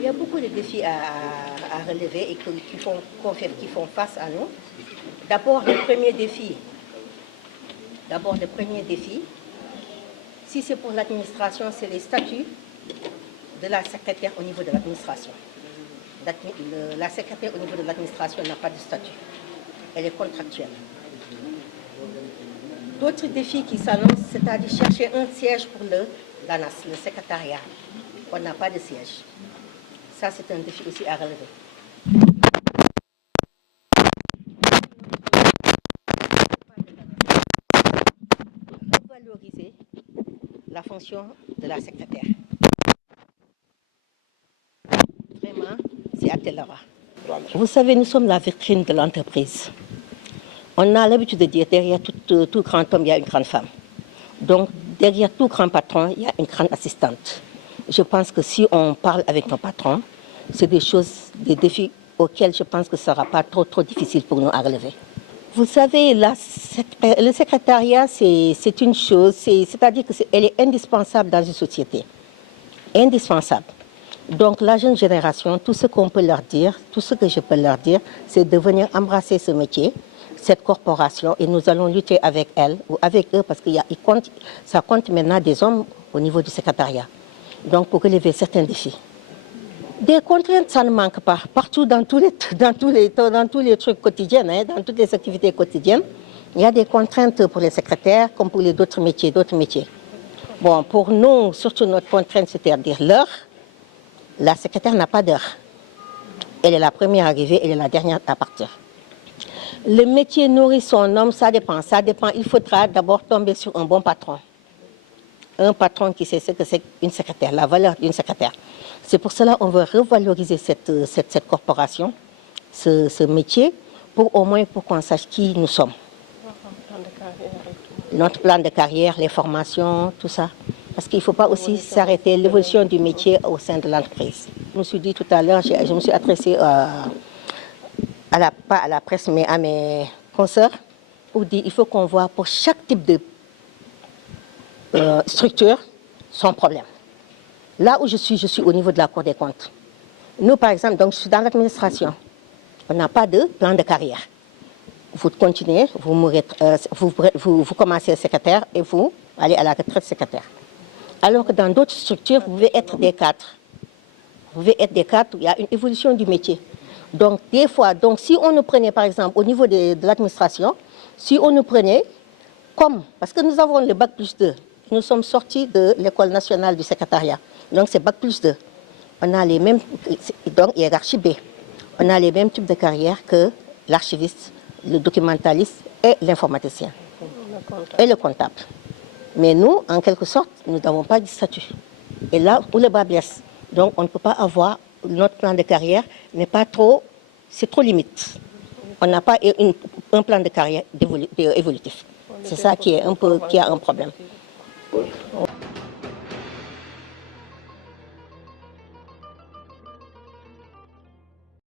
Il y a beaucoup de défis à relever et qui font face à nous. D'abord, le premier défi, si c'est pour l'administration, c'est les statuts de la secrétaire au niveau de l'administration. La secrétaire au niveau de l'administration n'a pas de statut. Elle est contractuelle. D'autres défis qui s'annoncent, c'est-à-dire chercher un siège pour l'ANAS, le secrétariat. On n'a pas de siège. Ça, c'est un défi aussi à relever. Revaloriser la fonction de la secrétaire. Vraiment, c'est Atelara. Vous savez, nous sommes la vitrine de l'entreprise. On a l'habitude de dire derrière tout grand homme, il y a une grande femme. Donc, derrière tout grand patron, il y a une grande assistante. Je pense que si on parle avec nos patrons, c'est des défis auxquels je pense que ce ne sera pas trop difficile pour nous à relever. Vous savez, le secrétariat, c'est une chose, c'est-à-dire qu'elle est indispensable dans une société. Indispensable. Donc la jeune génération, tout ce qu'on peut leur dire, tout ce que je peux leur dire, c'est de venir embrasser ce métier, cette corporation, et nous allons lutter avec elle ou avec eux, parce que ça compte maintenant des hommes au niveau du secrétariat. Donc pour relever certains défis. Des contraintes, ça ne manque pas. Partout dans tous les trucs quotidiens, dans toutes les activités quotidiennes, il y a des contraintes pour les secrétaires comme pour les d'autres métiers. Bon, pour nous, surtout notre contrainte, c'est-à-dire l'heure. La secrétaire n'a pas d'heure. Elle est la première arrivée, elle est la dernière à partir. Le métier nourrit son homme, ça dépend. Il faudra d'abord tomber sur un bon patron. Un patron qui sait ce que c'est une secrétaire, la valeur d'une secrétaire. C'est pour cela qu'on veut revaloriser cette corporation, ce métier, pour au moins pour qu'on sache qui nous sommes. Notre plan de carrière, les formations, tout ça. Parce qu'il ne faut pas aussi s'arrêter l'évolution du métier au sein de l'entreprise. Je me suis dit tout à l'heure, je me suis adressée pas à la presse, mais à mes consoeurs, pour dire qu'il faut qu'on voit pour chaque type de structure son problème. Là où je suis au niveau de la Cour des comptes. Nous, par exemple, donc, je suis dans l'administration. On n'a pas de plan de carrière. Vous continuez, vous commencez secrétaire et vous allez à la retraite secrétaire. Alors que dans d'autres structures, vous pouvez être des cadres. Vous pouvez être des cadres où il y a une évolution du métier. Donc, des fois, si on nous prenait, par exemple, au niveau de l'administration, si on nous prenait parce que nous avons le bac plus 2, nous sommes sortis de l'école nationale du secrétariat. Donc, c'est bac plus 2. On a les mêmes, donc hiérarchie B. On a les mêmes types de carrière que l'archiviste, le documentaliste et l'informaticien. Et le comptable. Mais nous, en quelque sorte, nous n'avons pas de statut. Et là, où le bas blesse. Donc, on ne peut pas avoir, notre plan de carrière n'est pas trop, c'est trop limite. On n'a pas un plan de carrière évolutif. C'est ça qui a un problème.